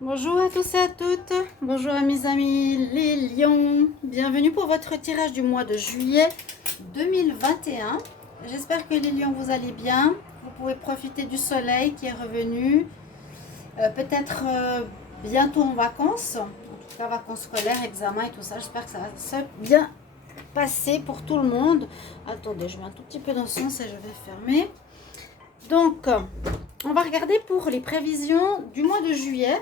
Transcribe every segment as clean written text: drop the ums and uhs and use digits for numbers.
Bonjour à tous et à toutes, bonjour à mes amis les lions, bienvenue pour votre tirage du mois de juillet 2021. J'espère que les lions vous allez bien, vous pouvez profiter du soleil qui est revenu, peut-être bientôt en vacances, en tout cas vacances scolaires, examens et tout ça. J'espère que ça va se bien passer pour tout le monde. Attendez, je mets un tout petit peu dans ce sens et je vais fermer. Donc, on va regarder pour les prévisions du mois de juillet.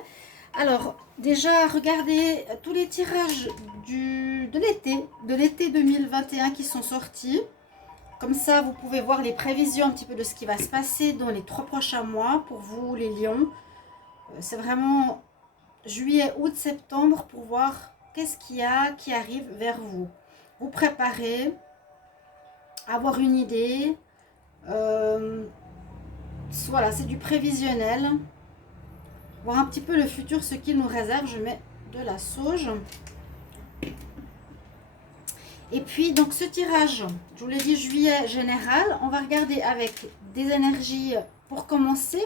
Alors, déjà, regardez tous les tirages de l'été 2021 qui sont sortis. Comme ça, vous pouvez voir les prévisions un petit peu de ce qui va se passer dans les 3 prochains mois pour vous, les lions. C'est vraiment juillet, août, septembre pour voir qu'est-ce qu'il y a qui arrive vers vous. Vous préparez, avoir une idée. Voilà, c'est du prévisionnel. Voir un petit peu le futur, ce qu'il nous réserve. Je mets de la sauge. Et puis, donc ce tirage, je vous l'ai dit, juillet général, on va regarder avec des énergies pour commencer.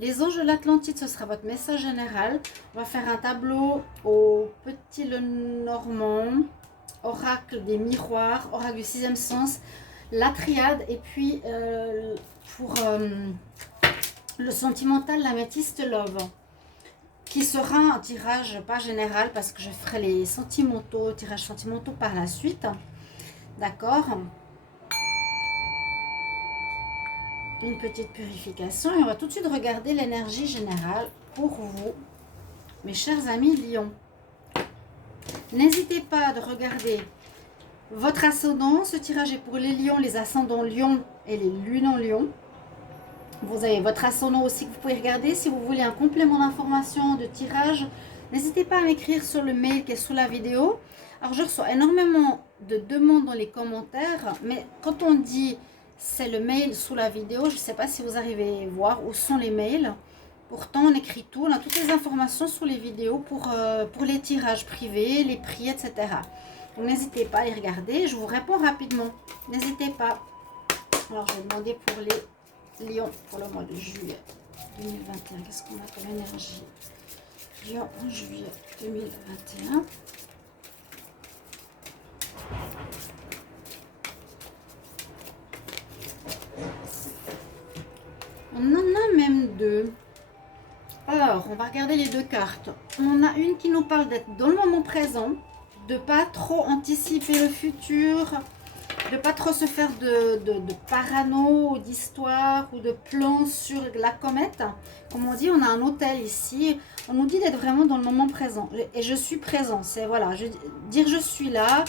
Les anges de l'Atlantide, ce sera votre message général. On va faire un tableau au petit Lenormand, oracle des miroirs, oracle du sixième sens, la triade, et puis pour le sentimental, l'améthyste love, qui sera un tirage pas général parce que je ferai les sentimentaux, tirages sentimentaux par la suite. D'accord. Une petite purification et on va tout de suite regarder l'énergie générale pour vous, mes chers amis lions. N'hésitez pas à regarder votre ascendant. Ce tirage est pour les lions, les ascendants lions et les lunes en lion. Vous avez votre ascendant aussi que vous pouvez regarder. Si vous voulez un complément d'information, de tirage, n'hésitez pas à m'écrire sur le mail qui est sous la vidéo. Alors, je reçois énormément de demandes dans les commentaires, mais quand on dit c'est le mail sous la vidéo, je ne sais pas si vous arrivez à voir où sont les mails. Pourtant, on écrit tout, on a toutes les informations sous les vidéos pour les tirages privés, les prix, etc. Donc, n'hésitez pas à les regarder. Je vous réponds rapidement. N'hésitez pas. Alors, je vais demander pour les lions pour le mois de juillet 2021. Qu'est-ce qu'on a comme énergie? Lion en juillet 2021. On en a même deux. Alors, on va regarder les deux cartes. On a une qui nous parle d'être dans le moment présent, de pas trop anticiper le futur, de pas trop se faire de parano ou d'histoire ou de plans sur la comète. Comme on dit, on a un hôtel ici. On nous dit d'être vraiment dans le moment présent. Et je suis présent. C'est voilà, dire je suis là.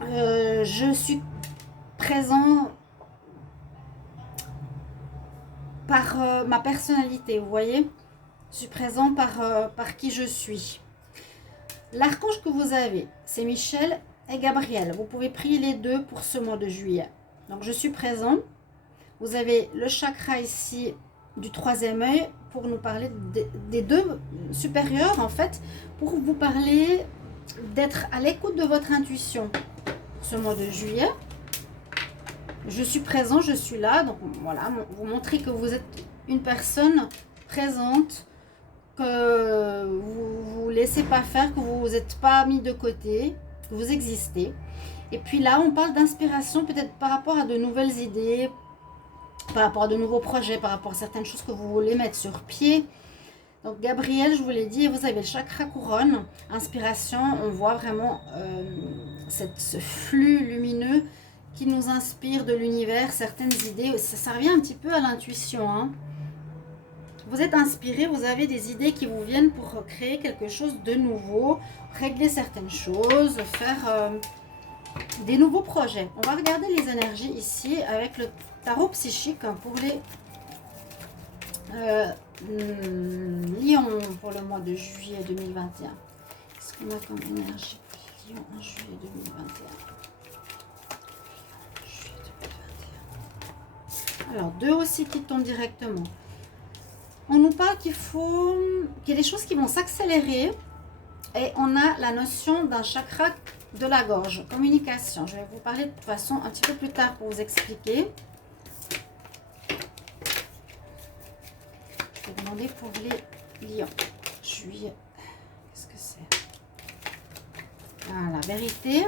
Je suis présent par ma personnalité, vous voyez. Je suis présent par qui je suis. L'archange que vous avez, c'est Michel et Gabriel. Vous pouvez prier les deux pour ce mois de juillet. Donc, je suis présent. Vous avez le chakra ici du troisième œil pour nous parler des deux supérieurs, en fait, pour vous parler d'être à l'écoute de votre intuition pour ce mois de juillet. Je suis présent, je suis là. Donc, voilà, vous montrez que vous êtes une personne présente, que vous ne laissez pas faire, que vous n'êtes pas mis de côté, que vous existez. Et puis là, on parle d'inspiration peut-être par rapport à de nouvelles idées, par rapport à de nouveaux projets, par rapport à certaines choses que vous voulez mettre sur pied. Donc Gabriel, je vous l'ai dit, vous avez le chakra couronne, inspiration, on voit vraiment ce flux lumineux qui nous inspire de l'univers, certaines idées. Ça revient un petit peu à l'intuition, hein. Vous êtes inspiré, vous avez des idées qui vous viennent pour créer quelque chose de nouveau, régler certaines choses, faire des nouveaux projets. On va regarder les énergies ici avec le tarot psychique pour les lions pour le mois de juillet 2021. Qu'est-ce qu'on a comme énergie pour les lions en juillet 2021? Alors, deux aussi qui tombent directement. On nous parle qu'il y a des choses qui vont s'accélérer et on a la notion d'un chakra de la gorge, communication. Je vais vous parler de toute façon un petit peu plus tard pour vous expliquer. Je vais demander pour les Lion, juillet, qu'est-ce que c'est? Ah, la vérité.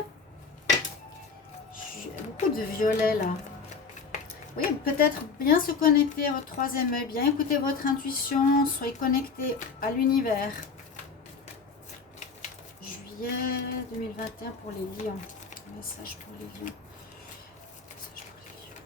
Beaucoup de violet là. Oui, peut-être bien se connecter à votre troisième œil, bien écouter votre intuition, soyez connecté à l'univers. Juillet 2021 pour les lions. Message pour les lions. Message pour les lions.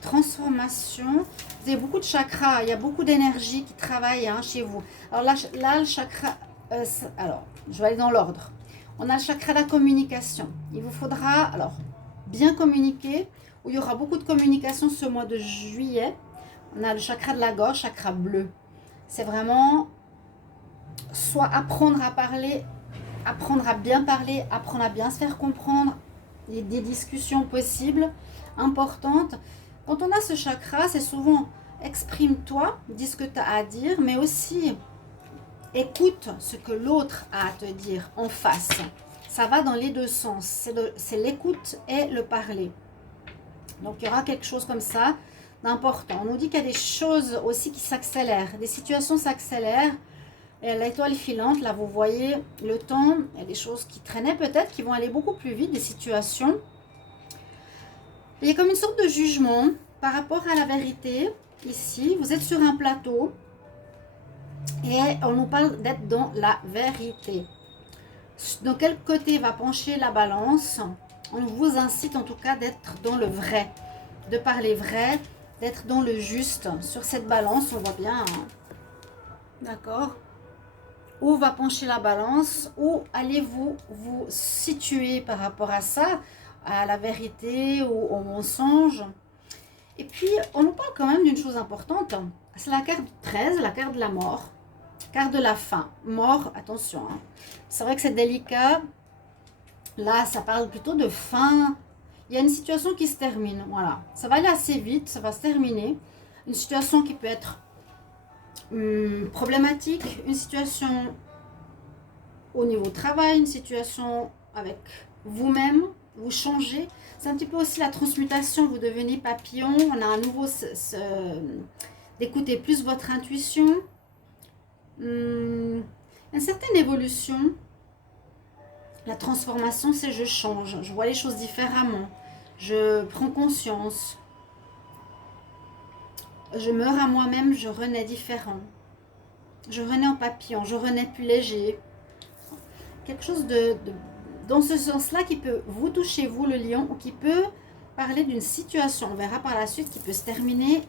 Transformation. Vous avez beaucoup de chakras, il y a beaucoup d'énergie qui travaille hein, chez vous. Alors là le chakra, alors je vais aller dans l'ordre. On a le chakra de la communication. Il vous faudra alors bien communiquer, où il y aura beaucoup de communication ce mois de juillet. On a le chakra de la gorge, chakra bleu. C'est vraiment soit apprendre à parler, apprendre à bien parler, apprendre à bien se faire comprendre. Il y a des discussions possibles, importantes. Quand on a ce chakra, c'est souvent exprime-toi, dis ce que tu as à dire, mais aussi écoute ce que l'autre a à te dire en face. Ça va dans les deux sens. C'est l'écoute et le parler. Donc, il y aura quelque chose comme ça d'important. On nous dit qu'il y a des choses aussi qui s'accélèrent. Des situations s'accélèrent. Et l'étoile filante, là, vous voyez le temps. Il y a des choses qui traînaient peut-être, qui vont aller beaucoup plus vite, des situations. Il y a comme une sorte de jugement par rapport à la vérité. Ici, vous êtes sur un plateau et on nous parle d'être dans la vérité. Dans quel côté va pencher la balance? On vous incite en tout cas d'être dans le vrai, de parler vrai, d'être dans le juste. Sur cette balance, on voit bien, hein. D'accord? Où va pencher la balance? Où allez-vous vous situer par rapport à ça, à la vérité ou au mensonge? Et puis, on nous parle quand même d'une chose importante. C'est la carte 13, la carte de la mort. Carte de la fin. Mort, attention. Hein. C'est vrai que c'est délicat. Là, ça parle plutôt de fin. Il y a une situation qui se termine. Voilà. Ça va aller assez vite. Ça va se terminer. Une situation qui peut être problématique. Une situation au niveau travail. Une situation avec vous-même. Vous changez. C'est un petit peu aussi la transmutation. Vous devenez papillon. On a un nouveau... d'écouter plus votre intuition. Une certaine évolution. La transformation, c'est je change. Je vois les choses différemment. Je prends conscience. Je meurs à moi-même. Je renais différent. Je renais en papillon. Je renais plus léger. Quelque chose dans ce sens-là qui peut vous toucher, vous le lion, ou qui peut parler d'une situation. On verra par la suite qui peut se terminer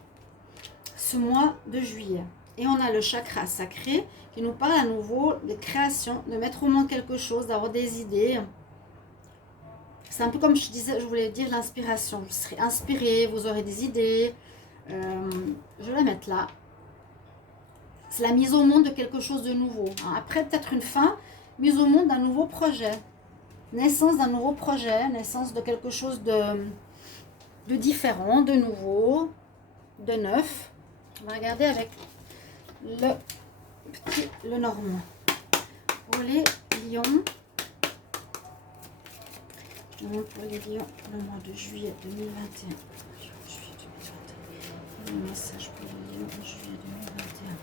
ce mois de juillet. Et on a le chakra sacré qui nous parle à nouveau de création, de mettre au monde quelque chose, d'avoir des idées. C'est un peu comme je disais, je voulais dire l'inspiration. Vous serez inspiré, vous aurez des idées. Je vais la mettre là. C'est la mise au monde de quelque chose de nouveau. Après peut-être une fin, mise au monde d'un nouveau projet. Naissance d'un nouveau projet, naissance de quelque chose de différent, de nouveau, de neuf. On va regarder avec le normand. Pour les lions, pour les lions, le mois de juillet 2021. Juillet 2021. Le message pour les lions en juillet 2021.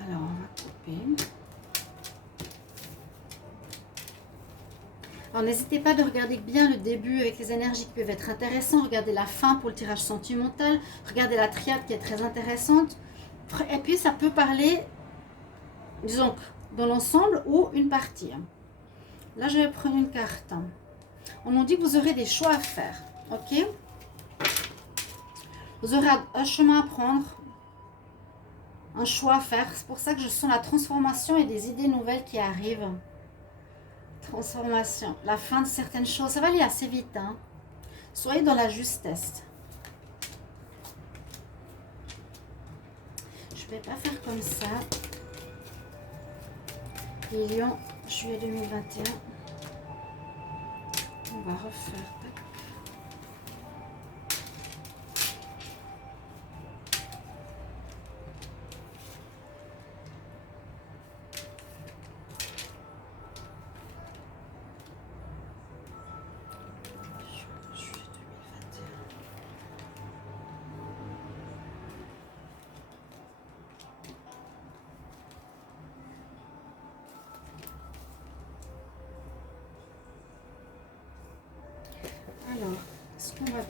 Alors, on va couper. Alors, n'hésitez pas de regarder bien le début avec les énergies qui peuvent être intéressantes. Regardez la fin pour le tirage sentimental. Regardez la triade qui est très intéressante. Et puis, ça peut parler, disons, dans l'ensemble ou une partie. Là, je vais prendre une carte. On nous dit que vous aurez des choix à faire. Ok? Vous aurez un chemin à prendre. Un choix à faire. C'est pour ça que je sens la transformation et des idées nouvelles qui arrivent. Transformation. La fin de certaines choses. Ça va aller assez vite. Hein. Soyez dans la justesse. Je ne vais pas faire comme ça. Les lions, juillet 2021. On va refaire.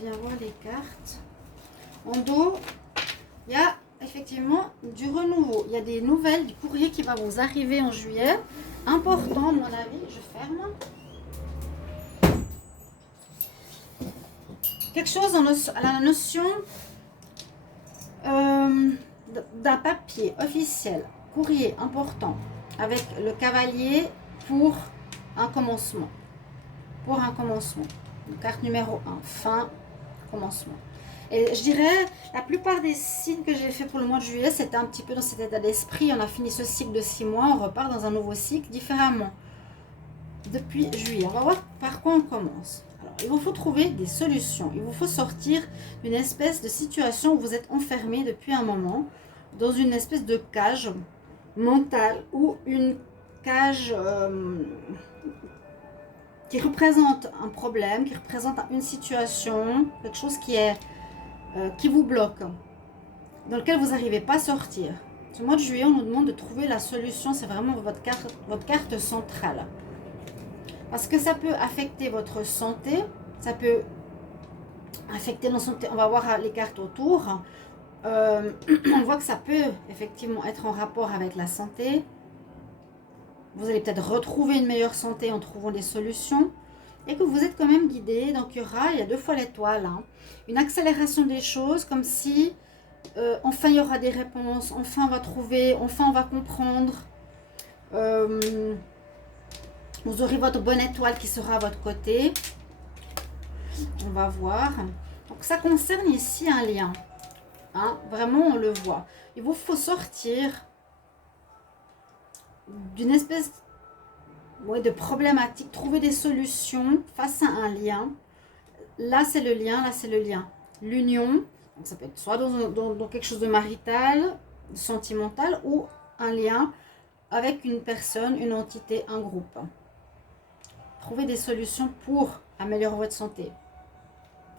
bien voir les cartes. En dos, il y a effectivement du renouveau. Il y a des nouvelles, du courrier qui va vous arriver en juillet. Important, à mon avis. Je ferme. Quelque chose à la notion d'un papier officiel, courrier important, avec le cavalier pour un commencement. Pour un commencement. Carte numéro 1, fin, commencement. Et je dirais, la plupart des signes que j'ai fait pour le mois de juillet, c'était un petit peu dans cet état d'esprit. On a fini ce cycle de 6 mois, on repart dans un nouveau cycle différemment. Depuis juillet, on va voir par quoi on commence. Alors, il vous faut trouver des solutions. Il vous faut sortir d'une espèce de situation où vous êtes enfermé depuis un moment, dans une espèce de cage mentale ou une cage qui représente un problème, qui représente une situation, quelque chose qui vous bloque, dans lequel vous n'arrivez pas à sortir. Ce mois de juillet, on nous demande de trouver la solution, c'est vraiment votre carte centrale. Parce que ça peut affecter votre santé, ça peut affecter notre santé, on va voir les cartes autour. On voit que ça peut effectivement être en rapport avec la santé. Vous allez peut-être retrouver une meilleure santé en trouvant des solutions. Et que vous êtes quand même guidé. Donc il y a 2 fois l'étoile. Hein. Une accélération des choses, comme si enfin il y aura des réponses. Enfin on va trouver, enfin on va comprendre. Vous aurez votre bonne étoile qui sera à votre côté. On va voir. Donc ça concerne ici un lien. Hein, vraiment on le voit. Il vous faut sortir d'une espèce de problématique, trouver des solutions face à un lien. Là c'est le lien, là c'est le lien. L'union, donc ça peut être soit dans quelque chose de marital, de sentimental, ou un lien avec une personne, une entité, un groupe. Trouver des solutions pour améliorer votre santé.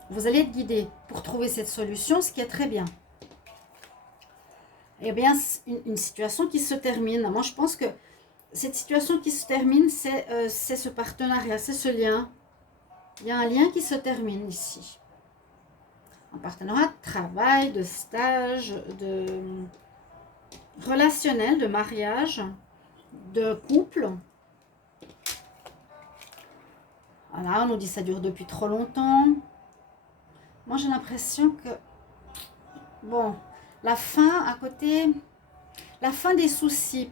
Vous allez être guidé pour trouver cette solution, ce qui est très bien. Eh bien, une situation qui se termine. Moi, je pense que cette situation qui se termine, c'est ce partenariat, c'est ce lien. Il y a un lien qui se termine ici. Un partenariat de travail, de stage, de relationnel, de mariage, de couple. Voilà, on nous dit que ça dure depuis trop longtemps. Moi, j'ai l'impression que, bon, la fin à côté, la fin des soucis,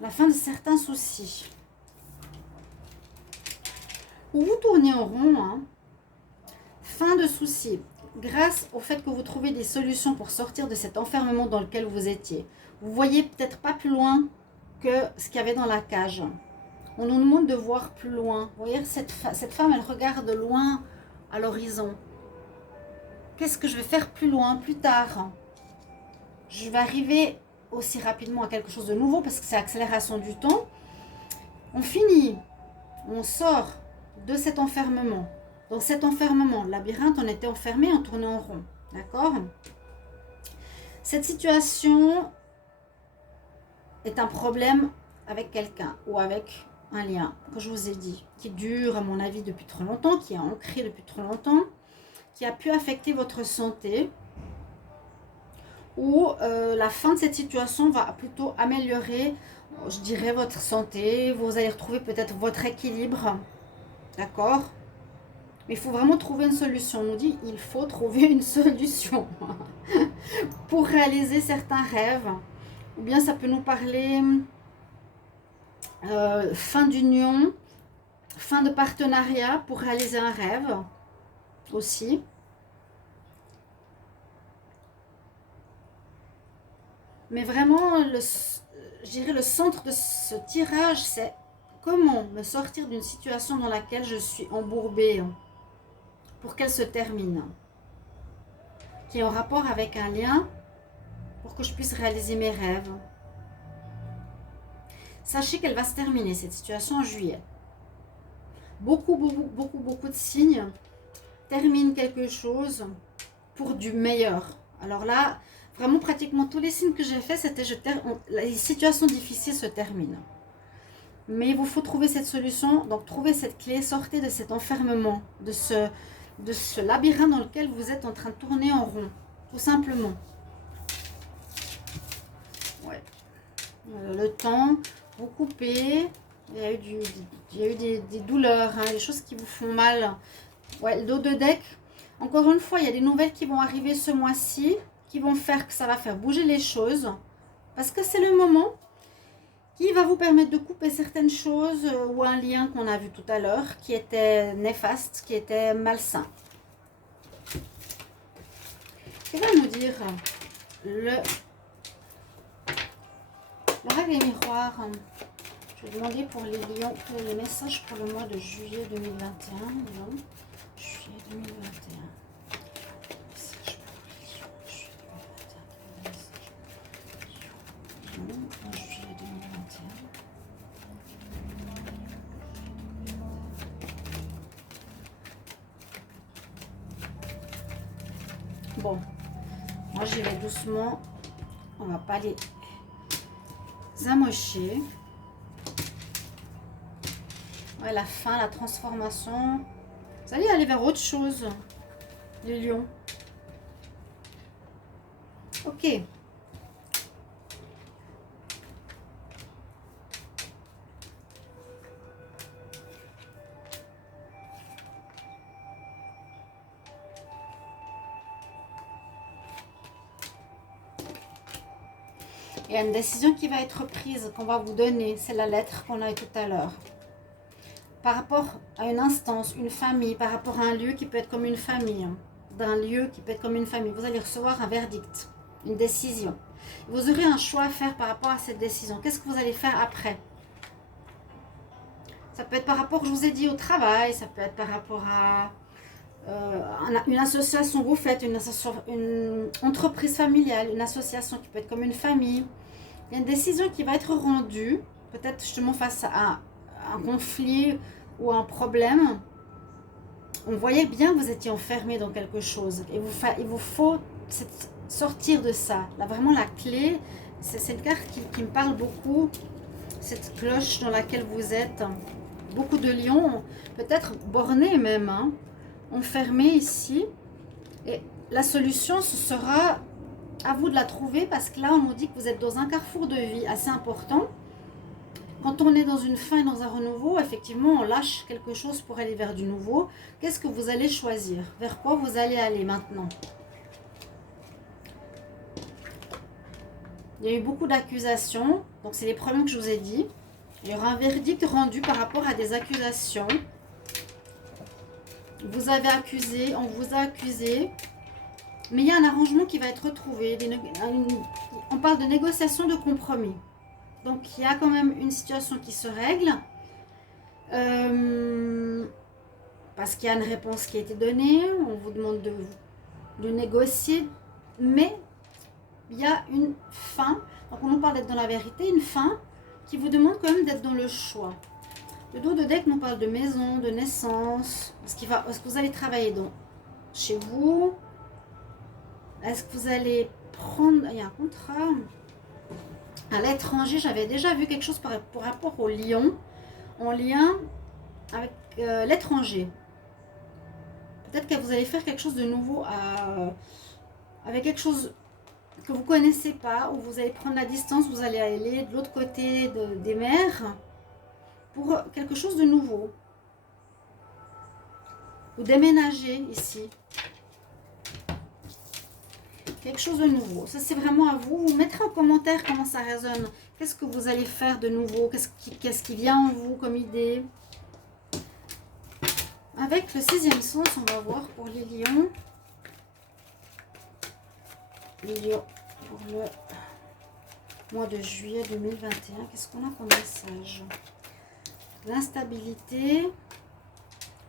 la fin de certains soucis. Où vous tournez en rond, hein. Fin de soucis. Grâce au fait que vous trouvez des solutions pour sortir de cet enfermement dans lequel vous étiez. Vous voyez peut-être pas plus loin que ce qu'il y avait dans la cage. On nous demande de voir plus loin. Vous voyez, cette femme, elle regarde loin à l'horizon. Qu'est-ce que je vais faire plus loin, plus tard? Je vais arriver aussi rapidement à quelque chose de nouveau parce que c'est l'accélération du temps. On finit, on sort de cet enfermement. Dans cet enfermement, le labyrinthe, on était enfermé, on tournait en rond. D'accord? Cette situation est un problème avec quelqu'un ou avec un lien, que je vous ai dit, qui dure à mon avis depuis trop longtemps, qui est ancré depuis trop longtemps, qui a pu affecter votre santé, ou la fin de cette situation va plutôt améliorer, je dirais, votre santé. Vous allez retrouver peut-être votre équilibre, d'accord? Mais il faut vraiment trouver une solution. On nous dit il faut trouver une solution pour réaliser certains rêves. Ou bien ça peut nous parler fin d'union, fin de partenariat pour réaliser un rêve aussi. Mais vraiment, je dirais le centre de ce tirage, c'est comment me sortir d'une situation dans laquelle je suis embourbée pour qu'elle se termine, qui est en rapport avec un lien pour que je puisse réaliser mes rêves. Sachez qu'elle va se terminer, cette situation, en juillet. Beaucoup de signes terminent quelque chose pour du meilleur. Alors là, vraiment pratiquement tous les signes que j'ai fait, c'était les situations difficiles se terminent. Mais il vous faut trouver cette solution, donc trouver cette clé, sortez de cet enfermement, de de ce labyrinthe dans lequel vous êtes en train de tourner en rond, tout simplement. Ouais. Le temps, vous coupez, il y a eu des douleurs, hein, des choses qui vous font mal. Ouais, le dos de deck, encore une fois, il y a des nouvelles qui vont arriver ce mois-ci, qui vont faire que ça va faire bouger les choses, parce que c'est le moment qui va vous permettre de couper certaines choses ou un lien qu'on a vu tout à l'heure qui était néfaste, qui était malsain. Que va nous dire l'oracle des miroirs? Je vais demander pour les lions les messages pour le mois de juillet 2021. Non, juillet 2021. Message pour les lions, juillet 2021. Lions, en juillet 2021. Bon, moi j'y vais doucement. On va pas les amocher. Ouais, la fin, la transformation. Vous allez aller vers autre chose, les lions. Ok. Il y a une décision qui va être prise, qu'on va vous donner. C'est la lettre qu'on a eu tout à l'heure. Par rapport à une instance, une famille, par rapport à un lieu qui peut être comme une famille, d'un lieu qui peut être comme une famille, vous allez recevoir un verdict, une décision. Vous aurez un choix à faire par rapport à cette décision. Qu'est-ce que vous allez faire après? Ça peut être par rapport, je vous ai dit, au travail, ça peut être par rapport à une association que vous faites, une entreprise familiale, une association qui peut être comme une famille. Il y a une décision qui va être rendue, peut-être justement face à un conflit ou un problème. On voyait bien que vous étiez enfermé dans quelque chose. Et il vous faut sortir de ça. Là, vraiment, la clé, c'est une carte qui me parle beaucoup. Cette cloche dans laquelle vous êtes. Beaucoup de lions, peut-être bornés même, hein, enfermés ici. Et la solution, ce sera à vous de la trouver, parce que là, on nous dit que vous êtes dans un carrefour de vie assez important. Quand on est dans une fin et dans un renouveau, effectivement, on lâche quelque chose pour aller vers du nouveau. Qu'est-ce que vous allez choisir? Vers quoi vous allez aller maintenant? Il y a eu beaucoup d'accusations, donc c'est les problèmes que je vous ai dit. Il y aura un verdict rendu par rapport à des accusations. Vous avez accusé, on vous a accusé. Mais il y a un arrangement qui va être trouvé. On parle de négociation, de compromis. Donc, il y a quand même une situation qui se règle. Parce qu'il y a une réponse qui a été donnée. On vous demande de négocier. Mais il y a une fin. Donc, on nous parle d'être dans la vérité. Une fin qui vous demande quand même d'être dans le choix. Le dos de deck nous parle de maison, de naissance. Est-ce que vous allez travailler chez vous? Est-ce que vous allez prendre... Il y a un contrat à l'étranger. J'avais déjà vu quelque chose par rapport au lion, en lien avec l'étranger. Peut-être que vous allez faire quelque chose de nouveau avec quelque chose que vous ne connaissez pas, où vous allez prendre la distance, vous allez aller de l'autre côté des mers pour quelque chose de nouveau. Vous déménagez ici. Quelque chose de nouveau. Ça, c'est vraiment à vous. Vous mettrez en commentaire comment ça résonne. Qu'est-ce que vous allez faire de nouveau? Qu'est-ce qui vient en vous comme idée? Avec le 6e sens, on va voir pour les lions. Les lions pour le mois de juillet 2021. Qu'est-ce qu'on a comme message? L'instabilité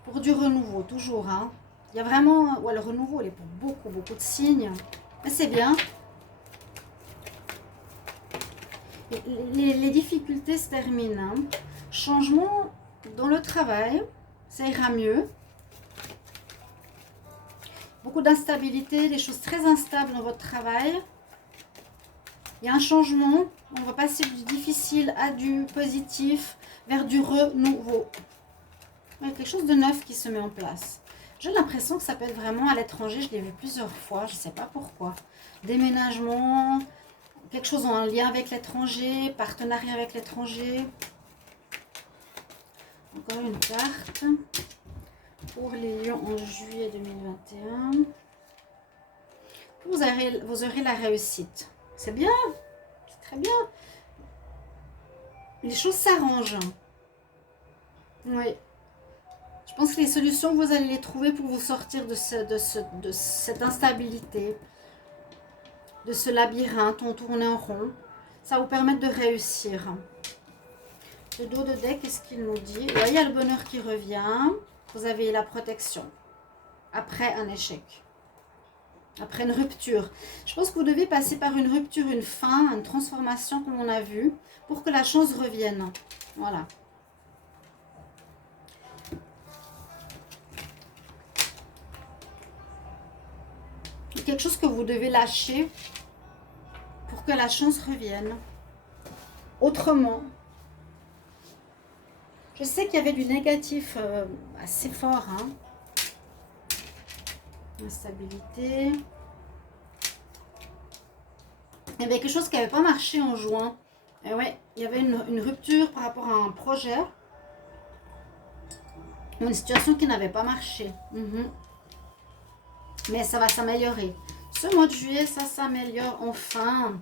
pour du renouveau, toujours. Hein. Il y a vraiment... Ouais, le renouveau, il est pour beaucoup, beaucoup de signes. Mais c'est bien. Les difficultés se terminent. Hein. Changement dans le travail, ça ira mieux. Beaucoup d'instabilité, des choses très instables dans votre travail. Il y a un changement. On va passer du difficile à du positif, vers du renouveau. Il y a quelque chose de neuf qui se met en place. J'ai l'impression que ça peut être vraiment à l'étranger. Je l'ai vu plusieurs fois, je ne sais pas pourquoi. Déménagement, quelque chose en lien avec l'étranger, partenariat avec l'étranger. Encore une carte pour les lions en juillet 2021. Vous aurez la réussite. C'est bien, c'est très bien. Les choses s'arrangent. Oui. Je pense que les solutions, vous allez les trouver pour vous sortir de cette instabilité, de ce labyrinthe, on tourne en rond. Ça va vous permettre de réussir. Le dos de deck, qu'est-ce qu'il nous dit? Là, il y a le bonheur qui revient. Vous avez la protection. Après un échec. Après une rupture. Je pense que vous devez passer par une rupture, une fin, une transformation comme on a vu, pour que la chance revienne. Voilà. Quelque chose que vous devez lâcher pour que la chance revienne. Autrement. Je sais qu'il y avait du négatif assez fort. Hein. Instabilité. Il y avait quelque chose qui n'avait pas marché en juin. Et ouais, il y avait une rupture par rapport à un projet. Une situation qui n'avait pas marché. Mais ça va s'améliorer. Ce mois de juillet, ça s'améliore enfin.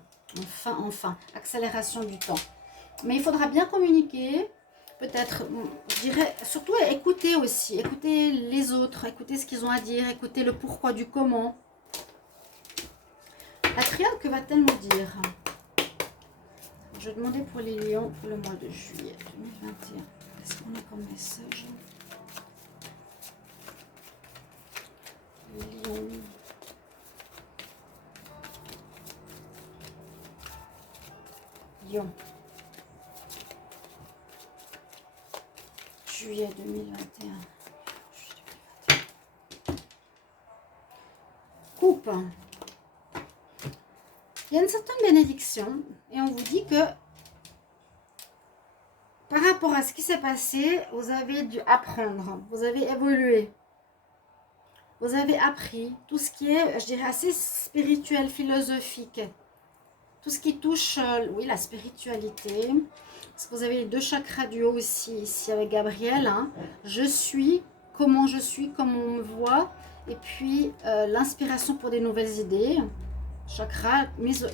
Enfin. Accélération du temps. Mais il faudra bien communiquer. Peut-être, je dirais, surtout écouter aussi. Écouter les autres. Écouter ce qu'ils ont à dire. Écouter le pourquoi du comment. La triade, que va-t-elle nous dire? Je vais demander pour les lions pour le mois de juillet 2021. Qu'est-ce qu'on a comme message? Lion. Lion. Juillet 2021. Coupe. Il y a une certaine bénédiction et on vous dit que par rapport à ce qui s'est passé, vous avez dû apprendre, vous avez évolué. Vous avez appris tout ce qui est, je dirais, assez spirituel, philosophique. Tout ce qui touche, oui, la spiritualité. Parce que vous avez les deux chakras du haut aussi, ici avec Gabriel. Hein. Je suis, comment on me voit. Et puis, l'inspiration pour des nouvelles idées. Chakra, mise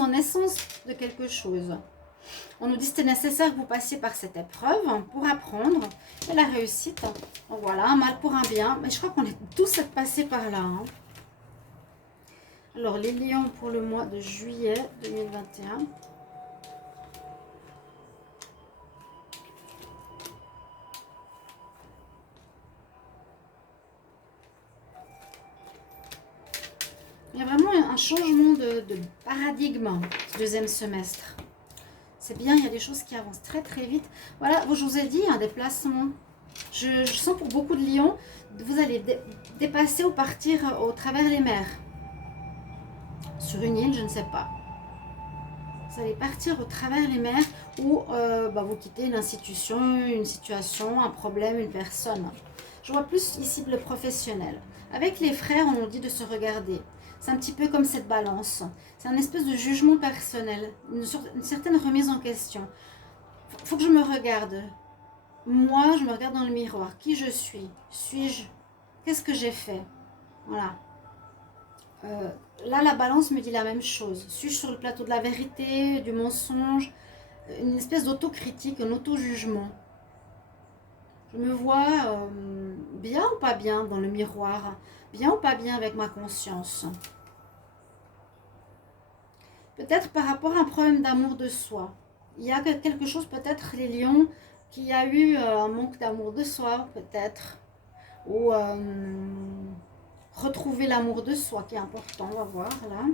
en essence de quelque chose. On nous dit que c'était nécessaire que vous passiez par cette épreuve pour apprendre. Et la réussite, donc voilà, un mal pour un bien. Mais je crois qu'on est tous passés par là. Hein. Alors, les lions pour le mois de juillet 2021. Il y a vraiment un changement de paradigme ce deuxième semestre. C'est bien, il y a des choses qui avancent très très vite. Voilà, je vous ai dit, un déplacement. Je sens pour beaucoup de lions, vous allez dépasser ou partir au travers les mers. Sur une île, je ne sais pas. Vous allez partir au travers les mers ou vous quittez une institution, une situation, un problème, une personne. Je vois plus ici le professionnel. Avec les frères, on nous dit de se regarder. C'est un petit peu comme cette balance. C'est un espèce de jugement personnel, une certaine remise en question. Il faut que je me regarde. Moi, je me regarde dans le miroir. Qui je suis? Suis-je? Qu'est-ce que j'ai fait? Voilà. Là, la balance me dit la même chose. Suis-je sur le plateau de la vérité, du mensonge? Une espèce d'autocritique, un auto-jugement. Je me vois bien ou pas bien dans le miroir? Bien ou pas bien avec ma conscience? Peut-être par rapport à un problème d'amour de soi. Il y a quelque chose, peut-être les lions, qui a eu un manque d'amour de soi, peut-être. Ou retrouver l'amour de soi qui est important, on va voir là.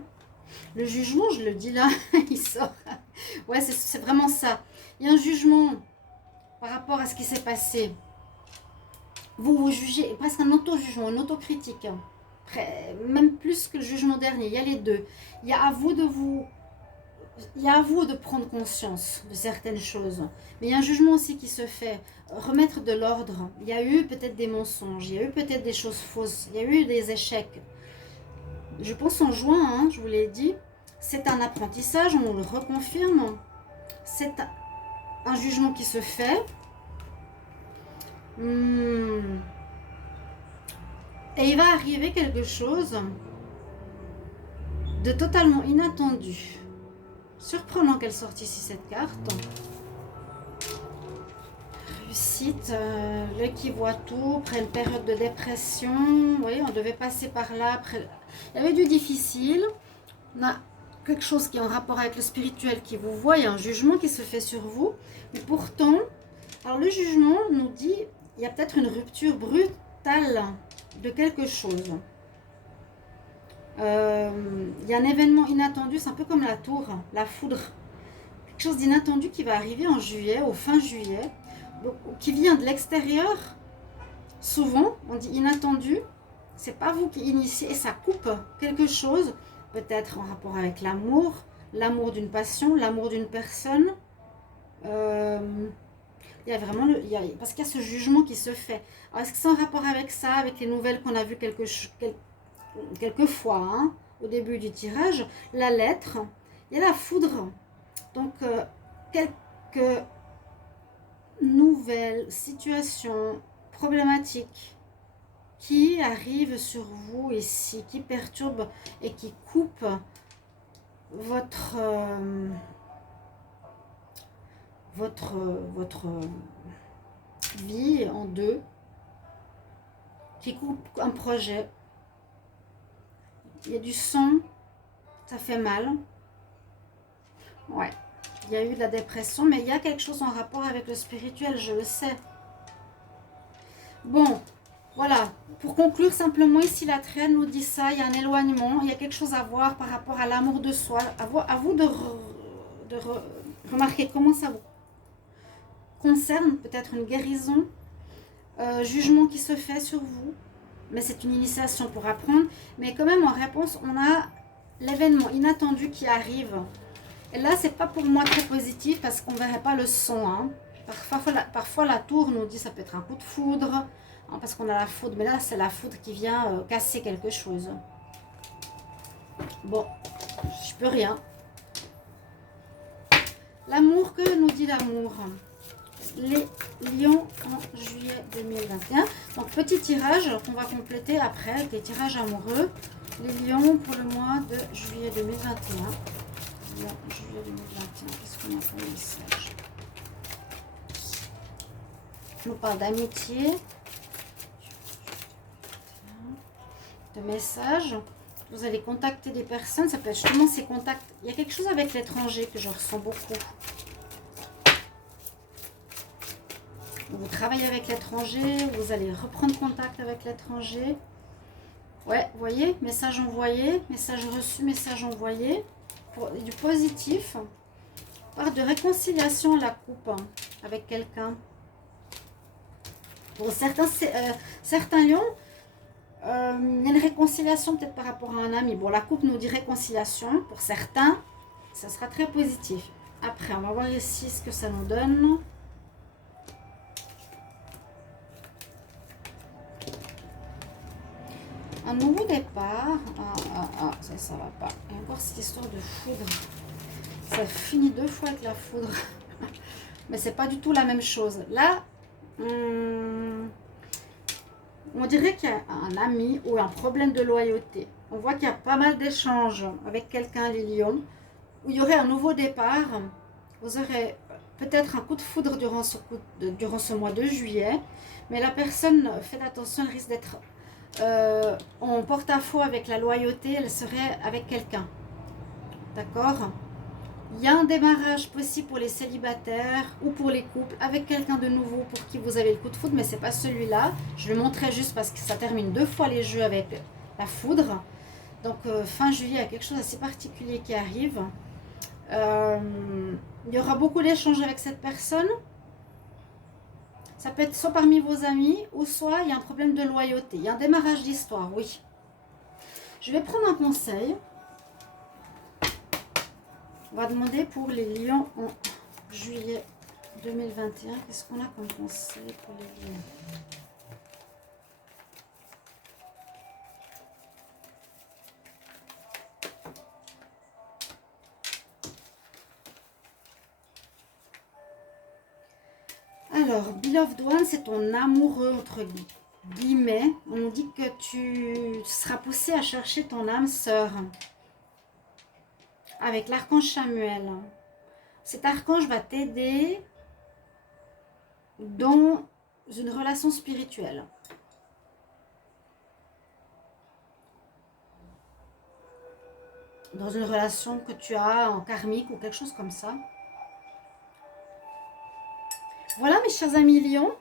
Le jugement, je le dis là, il sort. Ouais, c'est vraiment ça. Il y a un jugement par rapport à ce qui s'est passé. Vous jugez, presque un auto-jugement, une autocritique. Même plus que le jugement dernier, il y a les deux. Il y a à vous de vous il y a à vous de prendre conscience de certaines choses. Mais il y a un jugement aussi qui se fait. Remettre de l'ordre. Il y a eu peut-être des mensonges, il y a eu peut-être des choses fausses, il y a eu des échecs. Je pense en juin, hein, je vous l'ai dit, c'est un apprentissage, on le reconfirme. C'est un jugement qui se fait. Et il va arriver quelque chose de totalement inattendu. Surprenant qu'elle sorte ici cette carte. Réussite, le qui voit tout, après une période de dépression. Oui, on devait passer par là. Après, il y avait du difficile. On a quelque chose qui est en rapport avec le spirituel qui vous voit. Il y a un jugement qui se fait sur vous. Mais pourtant, alors le jugement nous dit, il y a peut-être une rupture brutale de quelque chose. Il y a un événement inattendu, c'est un peu comme la tour, la foudre. Quelque chose d'inattendu qui va arriver en juillet, au fin juillet, qui vient de l'extérieur. Souvent, on dit inattendu, c'est pas vous qui initiez et ça coupe quelque chose, peut-être en rapport avec l'amour, l'amour d'une passion, l'amour d'une personne. Il y a vraiment, parce qu'il y a ce jugement qui se fait. Alors, est-ce que c'est en rapport avec ça, avec les nouvelles qu'on a vues quelquefois, hein, au début du tirage, la lettre, il y a la foudre. Donc, quelques nouvelles situations problématiques qui arrivent sur vous ici, qui perturbent et qui coupent votre vie en deux, qui coupe un projet. Il y a du sang, ça fait mal. Ouais, il y a eu de la dépression, mais il y a quelque chose en rapport avec le spirituel, je le sais. Bon, voilà. Pour conclure simplement, ici la traîne nous dit ça, il y a un éloignement, il y a quelque chose à voir par rapport à l'amour de soi. À vous de remarquer comment ça vous concerne, peut-être une guérison, jugement qui se fait sur vous. Mais c'est une initiation pour apprendre. Mais quand même, en réponse, on a l'événement inattendu qui arrive. Et là, c'est pas pour moi très positif parce qu'on ne verrait pas le son. Hein. Parfois, la tour nous dit ça peut être un coup de foudre. Hein, parce qu'on a la foudre. Mais là, c'est la foudre qui vient casser quelque chose. Bon, je peux rien. L'amour, que nous dit l'amour? Les lions en juillet 2021. Donc petit tirage qu'on va compléter après avec les tirages amoureux. Les lions pour le mois de juillet 2021. Lions, juillet 2021. Qu'est-ce qu'on a comme message? On nous parle d'amitié, de messages. Vous allez contacter des personnes. Ça peut être justement ces contacts. Il y a quelque chose avec l'étranger que je ressens beaucoup. Vous travaillez avec l'étranger, vous allez reprendre contact avec l'étranger. Ouais, vous voyez, message envoyé, message reçu, message envoyé. Pour du positif. Part de réconciliation à la coupe hein, avec quelqu'un. Pour certains lions, il y a une réconciliation peut-être par rapport à un ami. Bon, la coupe nous dit réconciliation. Pour certains, ça sera très positif. Après, on va voir ici ce que ça nous donne. Un nouveau départ. Ça va pas. Et encore cette histoire de foudre. Ça finit 2 fois avec la foudre. Mais c'est pas du tout la même chose. Là, on dirait qu'il y a un ami ou un problème de loyauté. On voit qu'il y a pas mal d'échanges avec quelqu'un, les lions, où il y aurait un nouveau départ. Vous aurez peut-être un coup de foudre durant ce mois de juillet. Mais la personne, faites attention, elle risque d'être en porte-à-faux avec la loyauté, elle serait avec quelqu'un. D'accord? Il y a un démarrage possible pour les célibataires ou pour les couples avec quelqu'un de nouveau pour qui vous avez le coup de foudre, mais c'est pas celui-là. Je le montrerai juste parce que ça termine 2 fois les jeux avec la foudre. Donc fin juillet, il y a quelque chose d'assez particulier qui arrive. Il y aura beaucoup d'échanges avec cette personne. Ça peut être soit parmi vos amis ou soit il y a un problème de loyauté. Il y a un démarrage d'histoire, oui. Je vais prendre un conseil. On va demander pour les lions en juillet 2021. Qu'est-ce qu'on a comme conseil pour les lions? Alors, Beloved One, c'est ton amoureux, entre guillemets. On dit que tu seras poussé à chercher ton âme sœur avec l'archange Samuel. Cet archange va t'aider dans une relation spirituelle. Dans une relation que tu as en karmique ou quelque chose comme ça. Voilà mes chers amis lions.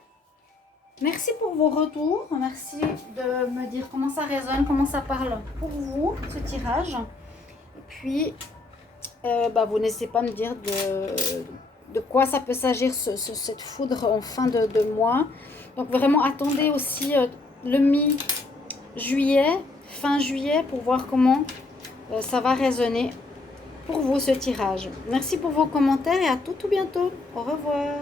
Merci pour vos retours. Merci de me dire comment ça résonne, comment ça parle pour vous, ce tirage. Et puis, vous n'hésitez pas à me dire de quoi ça peut s'agir, cette foudre en fin de mois. Donc vraiment, attendez aussi le mi-juillet, fin juillet, pour voir comment ça va résonner pour vous, ce tirage. Merci pour vos commentaires et à tout bientôt. Au revoir.